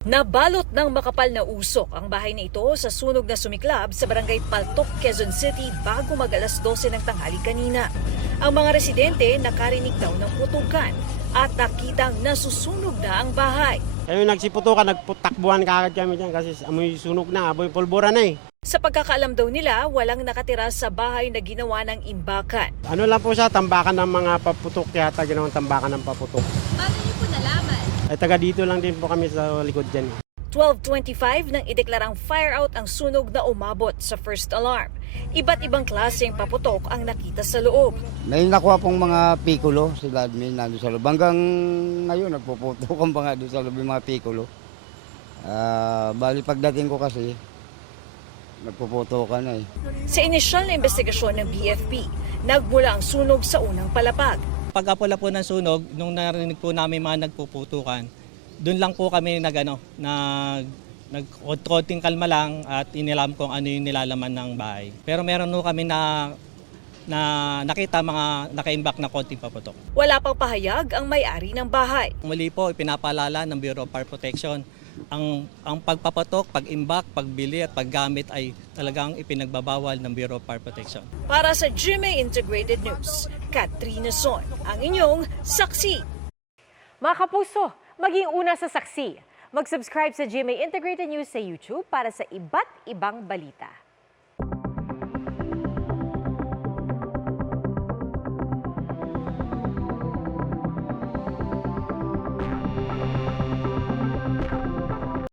Nabalot ng makapal na usok ang bahay na ito sa sunog na sumiklab sa barangay Paltok, Quezon City bago mag-alas 12 ng tanghali kanina. Ang mga residente nakarinig daw ng putukan at nakitang nasusunog na ang bahay. Kami nagsiputukan, nagputakbuhan kagad kami dyan kasi amoy sunog na, amoy pulbura na eh. Sa pagkakaalam daw nila, walang nakatira sa bahay na ginawa ng imbakan. Ano lang po siya, tambakan ng mga paputok yata, ginawang tambakan ng paputok. Paano niyo po nalaman? Ay taga dito lang din po kami sa likod dyan. 12:25 nang ideklarang fire out ang sunog na umabot sa first alarm. Iba't ibang klaseng paputok ang nakita sa loob. May nakuha pong mga pikulo, sila admin nandun sa loob. Hanggang ngayon, nagpuputukan pa nga doon sa loob yung mga pikulo. Bali pagdating ko kasi, nagpuputukan na eh. Sa inisyal na investigasyon ng BFP, nagmula ang sunog sa unang palapag. Pagkapula po ng sunog, nung narinig po namin mga nagpuputukan, doon lang po kami nagkonting kalma lang at inilam kung ano yung nilalaman ng bahay. Pero meron po kami na nakita mga nakaimbak na konting paputok. Wala pang pahayag ang may-ari ng bahay. Muli po, ipinapaalala ng Bureau of Fire Protection, ang pagpapatok, pag-imbak, pagbili at paggamit ay talagang ipinagbabawal ng Bureau of Fire Protection. Para sa GMA Integrated News, Katrina Son, ang inyong saksi. Mga kapuso, maging una sa saksi. Mag-subscribe sa GMA Integrated News sa YouTube para sa iba't ibang balita.